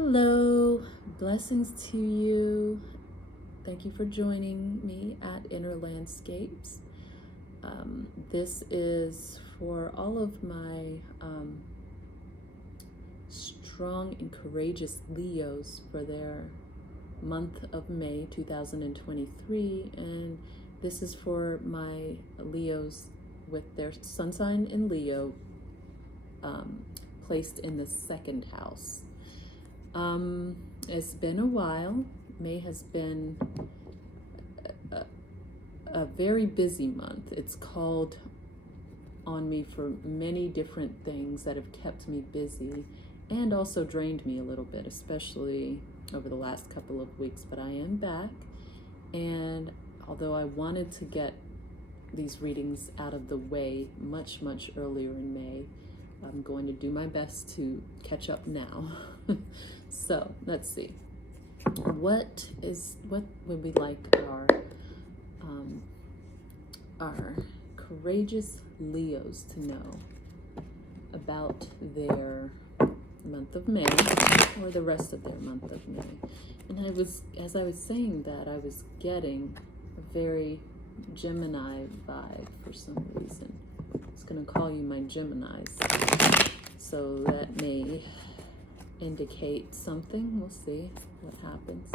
Hello, blessings to you. Thank you for joining me at Inner Landscapes. This is for all of my strong and courageous Leos for their month of May 2023, and this is for my Leos with their sun sign in Leo placed in the second house. It's been a while. May has been a very busy month. It's called on me for many different things that have kept me busy and also drained me a little bit, especially over the last couple of weeks. But I am back, and although I wanted to get these readings out of the way much earlier in May, I'm going to do my best to catch up now. So let's see. What would we like our courageous Leos to know about their month of May, or the rest of their month of May? And as I was saying that, I was getting a very Gemini vibe for some reason. I was going to call you my Geminis, so that may indicate something. We'll see what happens.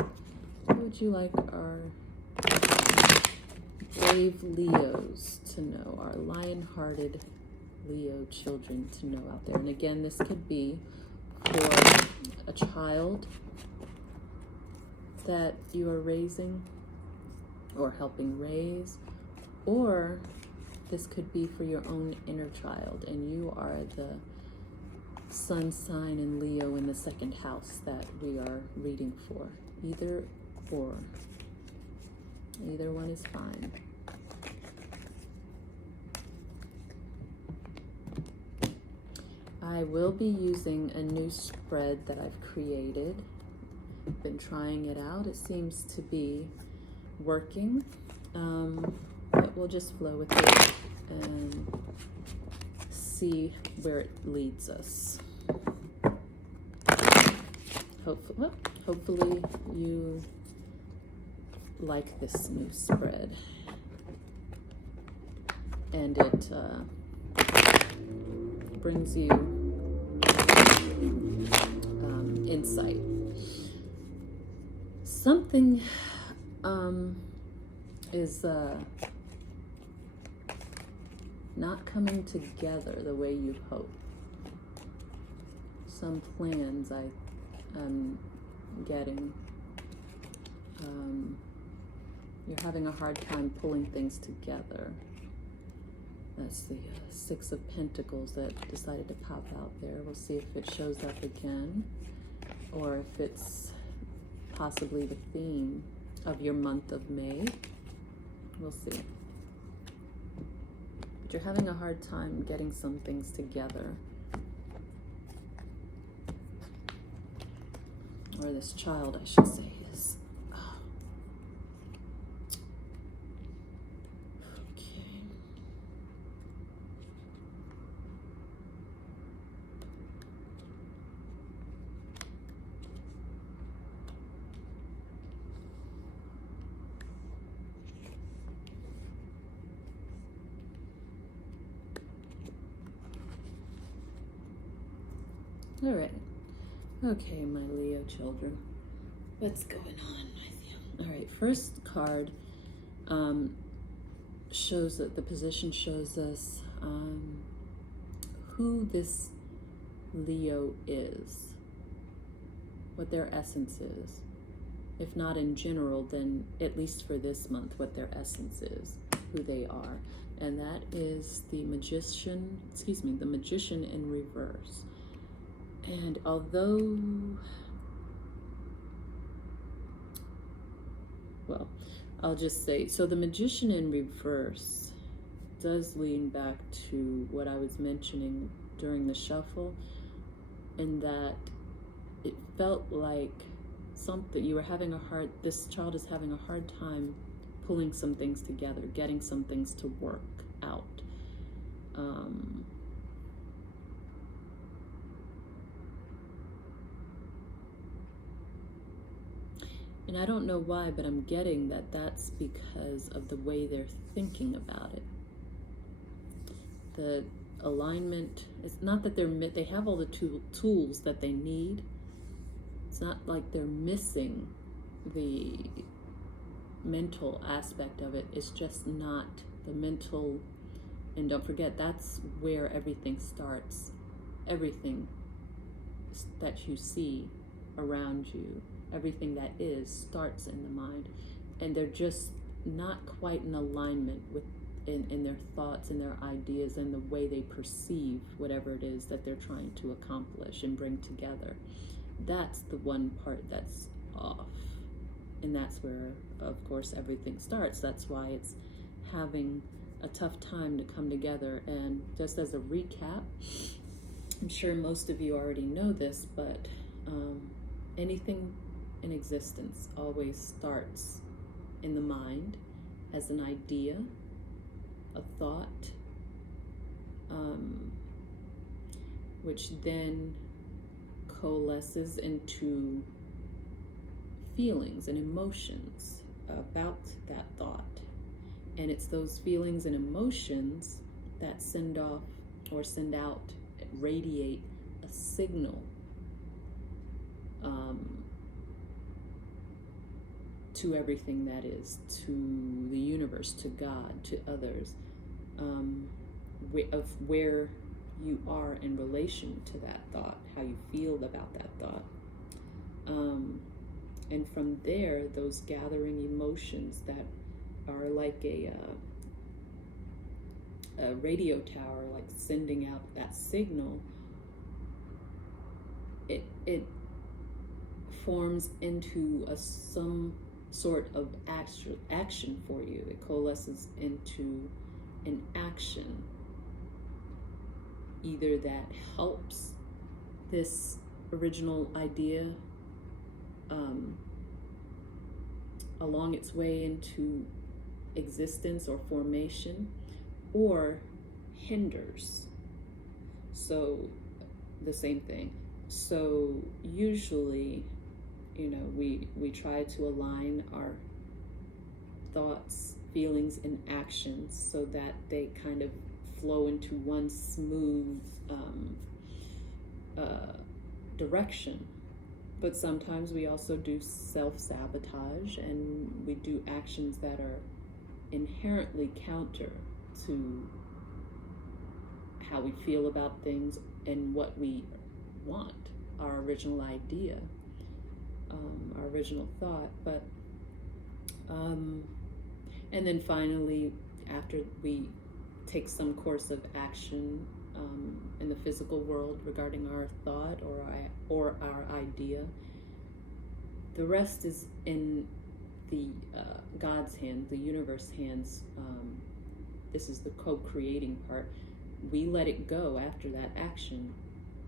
What would you like our brave Leos to know, our lion-hearted Leo children to know out there? And again, this could be for a child that you are raising or helping raise, or this could be for your own inner child, and you are the sun sign in Leo in the second house that we are reading for. Either or. Either one is fine. I will be using a new spread that I've created. I've been trying it out. It seems to be working. But we'll just flow with it and see where it leads us. Hopefully you like this new spread, and it brings you insight. Something is not coming together the way you hope. Some plans I'm getting, you're having a hard time pulling things together. That's the Six of Pentacles that decided to pop out there. We'll see if it shows up again, or if it's possibly the theme of your month of May. We'll see. But you're having a hard time getting some things together. Or this child, I should say, is. Oh. Okay. All right. Okay, my Leo children, what's going on with you? All right, first card shows that the position shows us who this Leo is, what their essence is. If not in general, then at least for this month, what their essence is, who they are. And that is the magician in reverse. And although, well, I'll just say, so the magician in reverse does lean back to what I was mentioning during the shuffle, in that it felt like something, this child is having a hard time pulling some things together, getting some things to work out. And I don't know why, but I'm getting that that's because of the way they're thinking about it. The alignment, it's not that they have all the tools that they need. It's not like they're missing the mental aspect of it. It's just not the mental. And don't forget, that's where everything starts. Everything that you see around you, everything that is, starts in the mind. And they're just not quite in alignment with in their thoughts and their ideas and the way they perceive whatever it is that they're trying to accomplish and bring together. That's the one part that's off. And that's where, of course, everything starts. That's why it's having a tough time to come together. And just as a recap, I'm sure most of you already know this, but anything in existence always starts in the mind as an idea, a thought, which then coalesces into feelings and emotions about that thought. And it's those feelings and emotions that send off or send out, radiate a signal to everything that is, to the universe, to God, to others, of where you are in relation to that thought, how you feel about that thought. And from there, those gathering emotions that are like a radio tower, like sending out that signal, it forms into some sort of action for you. It coalesces into an action, either that helps this original idea along its way into existence or formation, or hinders. So the same thing. So usually, we try to align our thoughts, feelings, and actions so that they kind of flow into one smooth direction. But sometimes we also do self-sabotage, and we do actions that are inherently counter to how we feel about things and what we want, our original idea, our original thought. But and then finally, after we take some course of action in the physical world regarding our thought or our idea, the rest is in the God's hands, the universe hands. This is the co-creating part. We let it go after that action,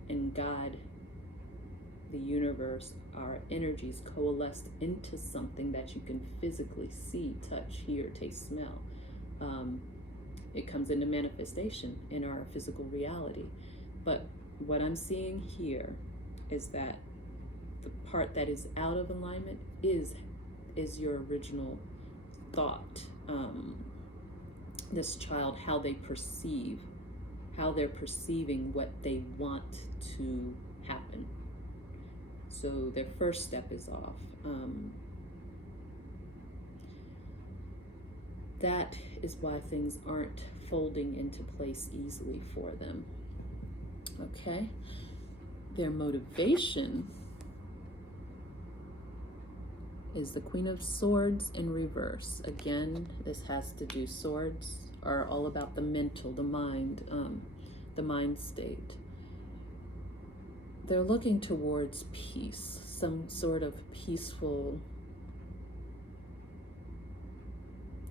and God, the universe, our energies coalesced into something that you can physically see, touch, hear, taste, smell. It comes into manifestation in our physical reality. But what I'm seeing here is that the part that is out of alignment is your original thought. This child, how they're perceiving what they want to happen. So their first step is off. That is why things aren't folding into place easily for them. Okay? Their motivation is the Queen of Swords in reverse. Again, this has to do, swords are all about the mental, the mind state. They're looking towards peace, some sort of peaceful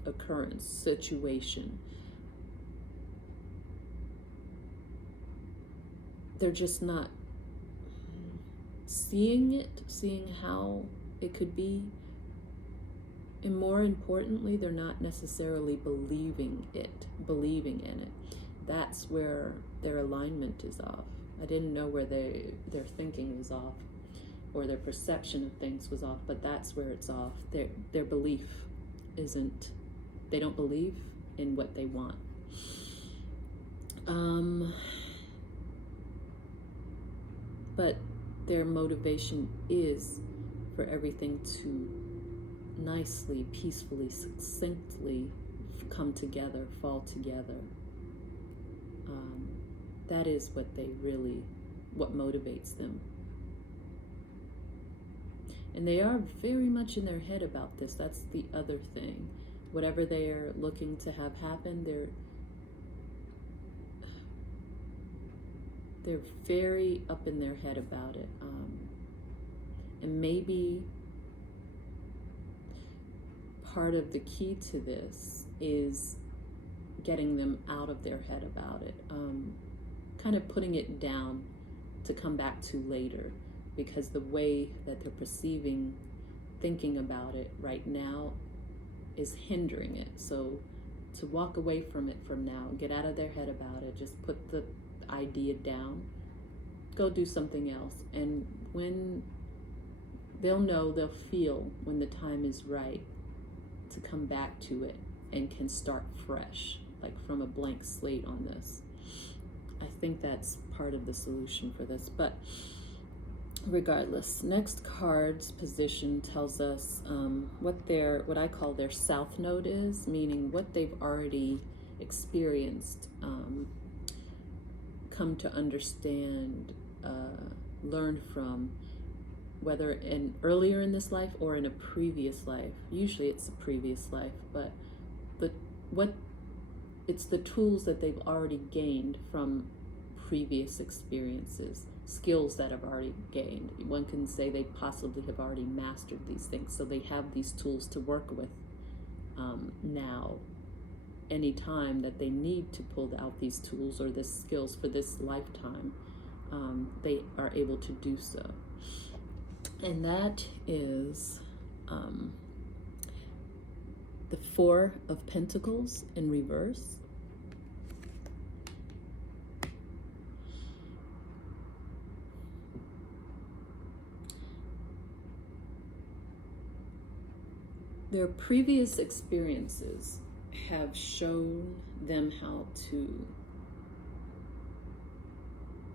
occurrence, situation. They're just not seeing how it could be. And more importantly, they're not necessarily believing in it. That's where their alignment is off. I didn't know where their thinking is off. or their perception of things was off, but that's where it's off. Their belief isn't, they don't believe in what they want. But their motivation is for everything to nicely, peacefully, succinctly come together, fall together. That is what motivates them. And they are very much in their head about this. That's the other thing. Whatever they are looking to have happen, they're very up in their head about it. And maybe part of the key to this is getting them out of their head about it. Kind of putting it down to come back to later, because the way that they're perceiving, thinking about it right now is hindering it. So to walk away from it from now, get out of their head about it, just put the idea down, go do something else. And when they'll feel when the time is right to come back to it and can start fresh, like from a blank slate on this. I think that's part of the solution for this. But regardless, next card's position tells us what I call their south node is, meaning what they've already experienced, come to understand, learn from, whether earlier in this life or in a previous life. Usually it's a previous life, but it's the tools that they've already gained from previous experiences, skills that have already gained. One can say they possibly have already mastered these things, so they have these tools to work with now. Any time that they need to pull out these tools or the skills for this lifetime, they are able to do so. And that is the Four of Pentacles in reverse. Their previous experiences have shown them how to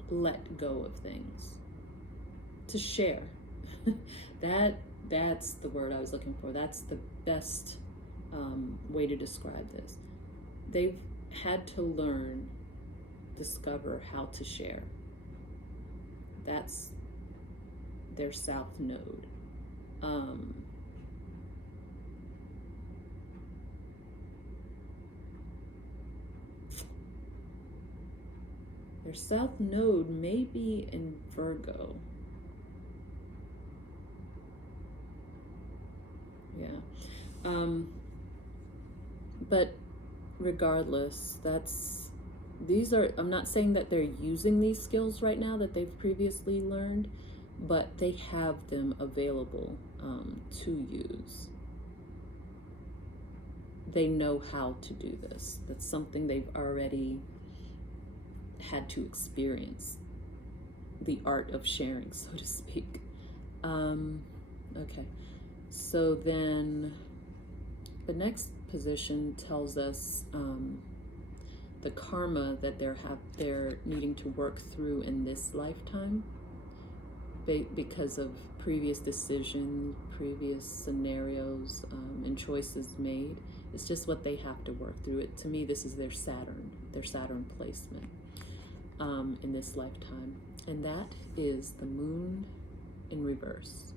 let go of things, to share. That's the word I was looking for. That's the best way to describe this. They've had to discover how to share. That's their south node. Their south node may be in Virgo. Yeah. But regardless, I'm not saying that they're using these skills right now that they've previously learned, but they have them available to use. They know how to do this. That's something they've already had to experience, the art of sharing, so to speak. Okay, so then the next position tells us the karma that they're needing to work through in this lifetime because of previous decisions, previous scenarios, and choices made. It's just what they have to work through. To me, this is their Saturn placement in this lifetime. And that is the Moon in reverse.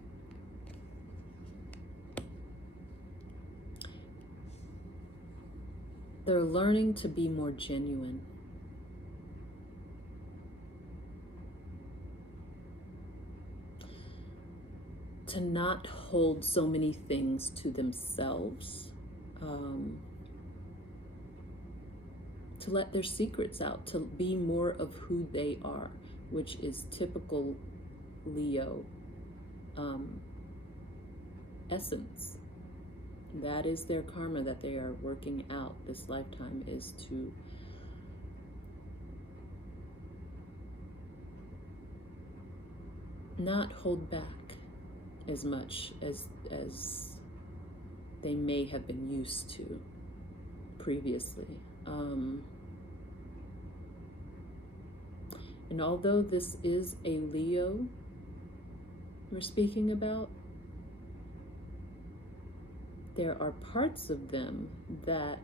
They're learning to be more genuine. To not hold so many things to themselves. To let their secrets out, to be more of who they are, which is typical Leo essence. That is their karma that they are working out this lifetime, is to not hold back, as much as they may have been used to previously. And although this is a Leo we're speaking about, there are parts of them that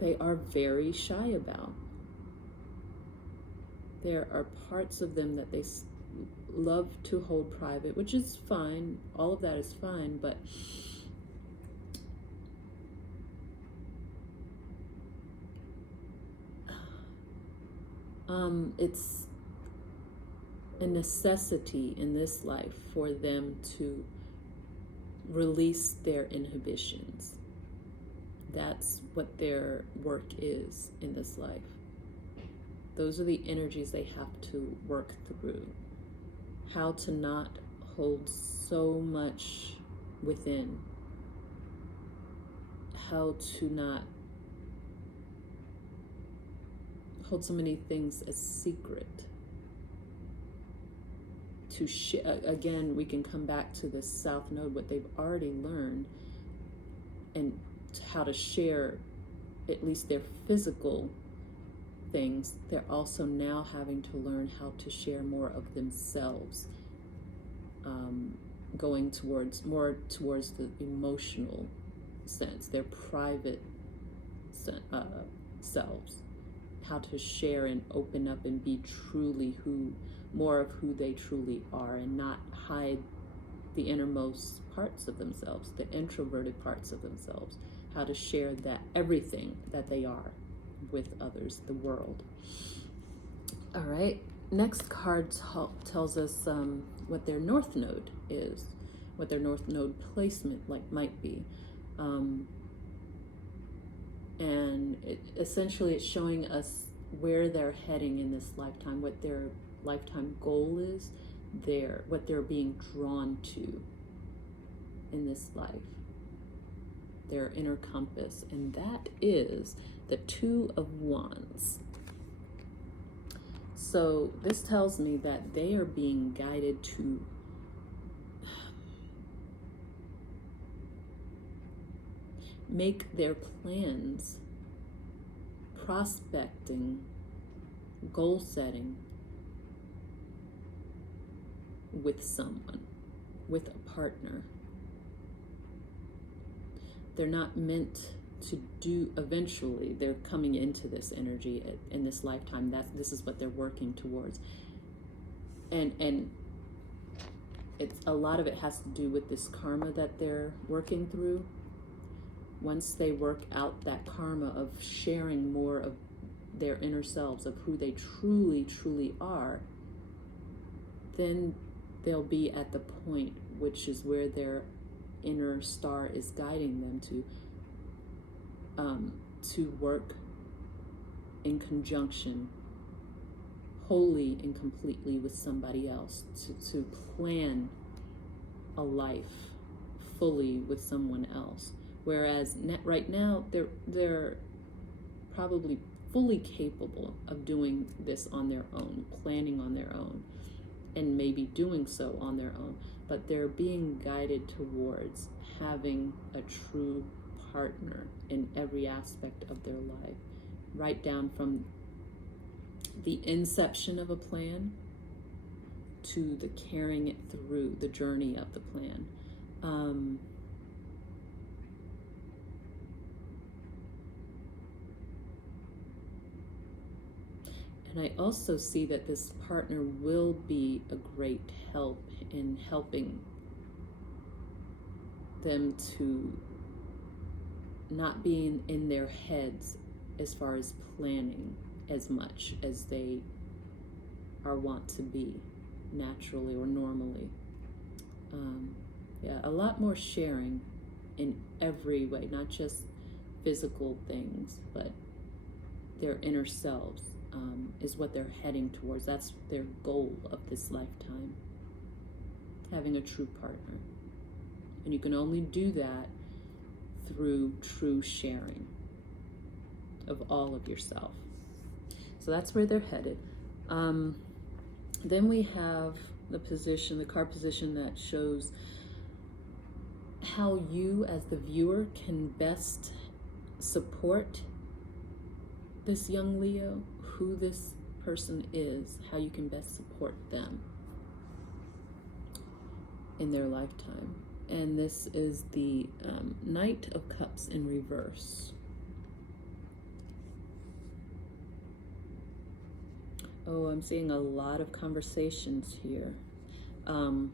they are very shy about. There are parts of them that they love to hold private, which is fine. All of that is fine, but it's a necessity in this life for them to release their inhibitions. That's what their work is in this life. Those are the energies they have to work through. How to not hold so much within. How to not hold so many things as secret. Again, we can come back to the South Node, what they've already learned, and how to share at least their physical things. They're also now having to learn how to share more of themselves, going more towards the emotional sense, their private selves, how to share and open up and be truly more of who they truly are, and not hide the innermost parts of themselves, the introverted parts of themselves, how to share that everything that they are with others, the world. All right, next card tells us what their North Node is, what their North Node placement might be. And essentially it's showing us where they're heading in this lifetime, what their lifetime goal is, what they're being drawn to in this life, their inner compass, and that is the Two of Wands. So this tells me that they are being guided to make their plans, prospecting, goal setting with someone, with a partner. They're not meant to do, eventually they're coming into this energy in this lifetime. This is what they're working towards. And it's a lot of it has to do with this karma that they're working through. Once they work out that karma of sharing more of their inner selves, of who they truly, truly are, then they'll be at the point which is where their inner star is guiding them to work in conjunction, wholly and completely with somebody else, to plan a life fully with someone else. Whereas right now they're probably fully capable of doing this on their own, planning on their own, and maybe doing so on their own, but they're being guided towards having a true partner in every aspect of their life, right down from the inception of a plan to the carrying it through, the journey of the plan. And I also see that this partner will be a great help in helping them to not be in their heads as far as planning as much as they are wont to be naturally or normally. A lot more sharing in every way, not just physical things, but their inner selves. Is what they're heading towards. That's their goal of this lifetime, having a true partner. And you can only do that through true sharing of all of yourself. So that's where they're headed. Then we have the card position that shows how you as the viewer can best support this young Leo, who this person is, how you can best support them in their lifetime. And this is the Knight of Cups in reverse. Oh, I'm seeing a lot of conversations here. And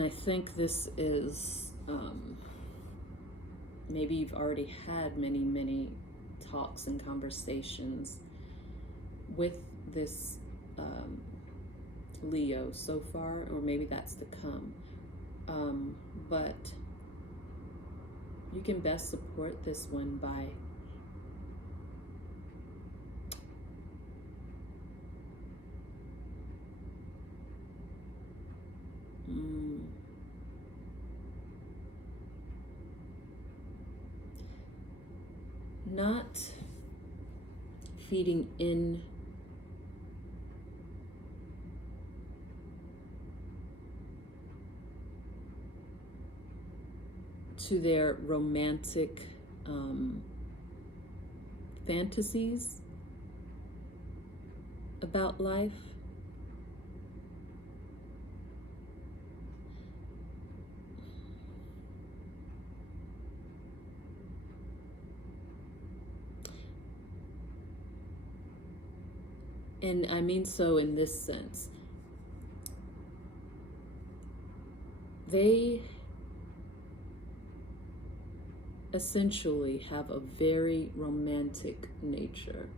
I think this is, maybe you've already had many talks and conversations with this Leo so far, or maybe that's to come. But you can best support this one by not feeding in to their romantic fantasies about life. And I mean so in this sense. They essentially have a very romantic nature.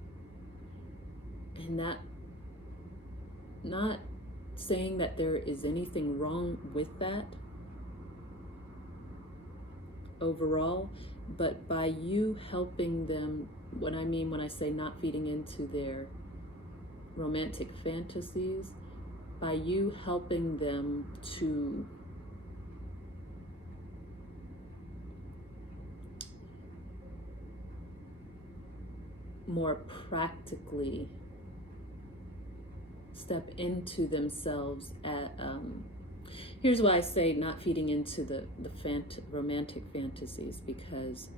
And that, not saying that there is anything wrong with that overall, but by you helping them, what I mean when I say not feeding into their romantic fantasies, by you helping them to more practically step into themselves at, here's why I say not feeding into the romantic fantasies, because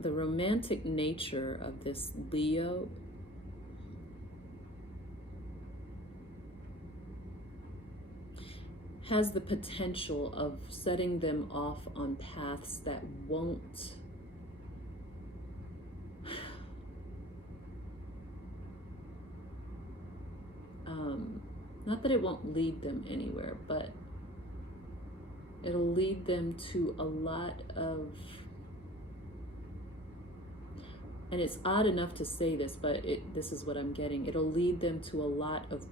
the romantic nature of this Leo has the potential of setting them off on paths that won't not that it won't lead them anywhere, but it'll lead them to a lot of, and it's odd enough to say this, but this is what I'm getting. It'll lead them to a lot of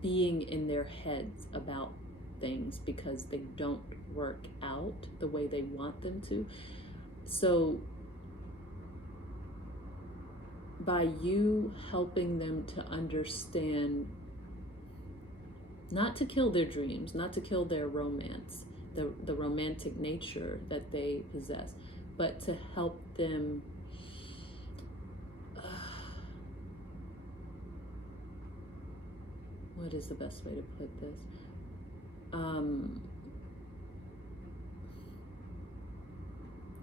being in their heads about things because they don't work out the way they want them to. So by you helping them to understand, not to kill their dreams, not to kill their romance, the romantic nature that they possess, but to help them what is the best way to put this?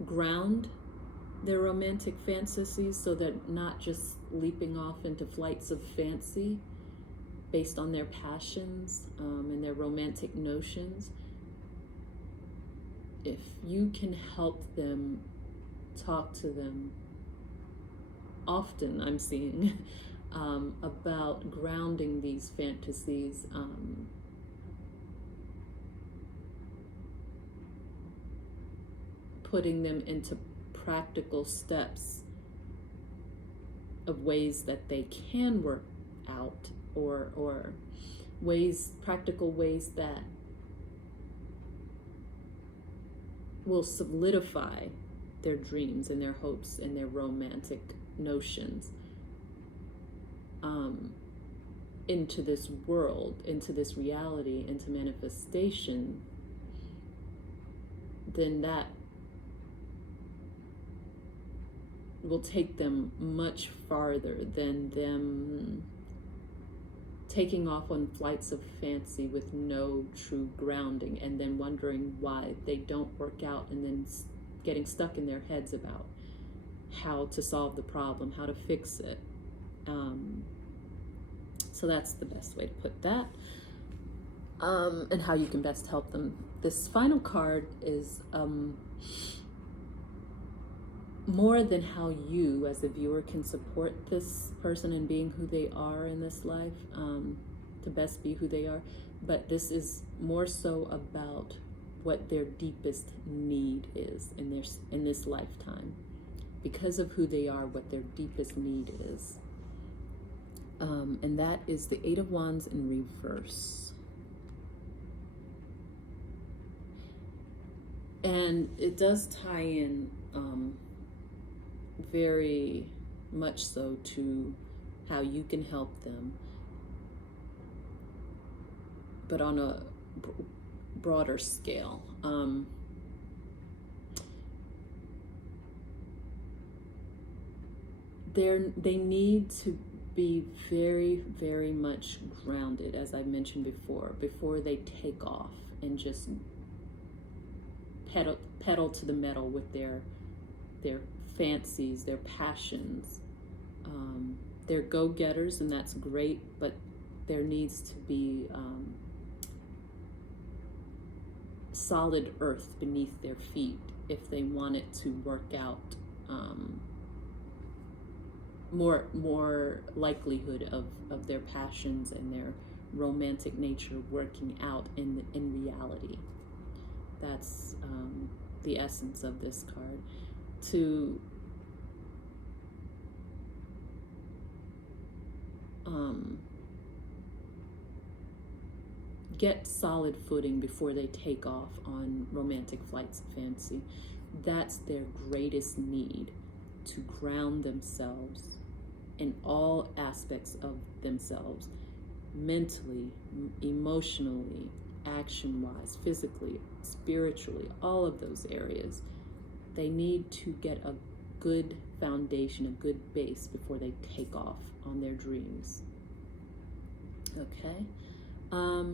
Ground their romantic fantasies so that not just leaping off into flights of fancy based on their passions and their romantic notions. If you can help them, talk to them, often I'm seeing about grounding these fantasies, putting them into practical steps of ways that they can work out, or practical ways that will solidify their dreams and their hopes and their romantic notions. into this world, into this reality, into manifestation, then that will take them much farther than them taking off on flights of fancy with no true grounding, and then wondering why they don't work out, and then getting stuck in their heads about how to solve the problem, how to fix it. So that's the best way to put that, and how you can best help them. This final card is more than how you as a viewer can support this person in being who they are in this life, to best be who they are, but this is more so about what their deepest need is in this lifetime, because of who they are, what their deepest need is, and that is the Eight of Wands in reverse. And it does tie in very much so to how you can help them, but on a broader scale. They need to be very, very much grounded, as I mentioned before they take off and just pedal to the metal with their fancies, their passions. They're go-getters, and that's great, but there needs to be solid earth beneath their feet if they want it to work out. More likelihood of their passions and their romantic nature working out in reality. That's the essence of this card. To get solid footing before they take off on romantic flights of fancy. That's their greatest need, to ground themselves in all aspects of themselves, mentally, emotionally, action-wise, physically, spiritually, all of those areas. They need to get a good foundation, a good base before they take off on their dreams. Okay?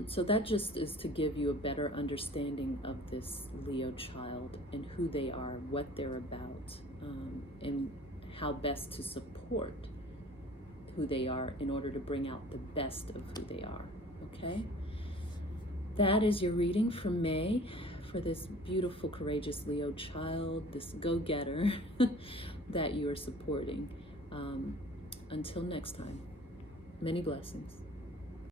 So that just is to give you a better understanding of this Leo child and who they are, what they're about, and how best to support who they are in order to bring out the best of who they are. Okay? That is your reading for May for this beautiful, courageous Leo child, this go-getter that you are supporting. Until next time, many blessings.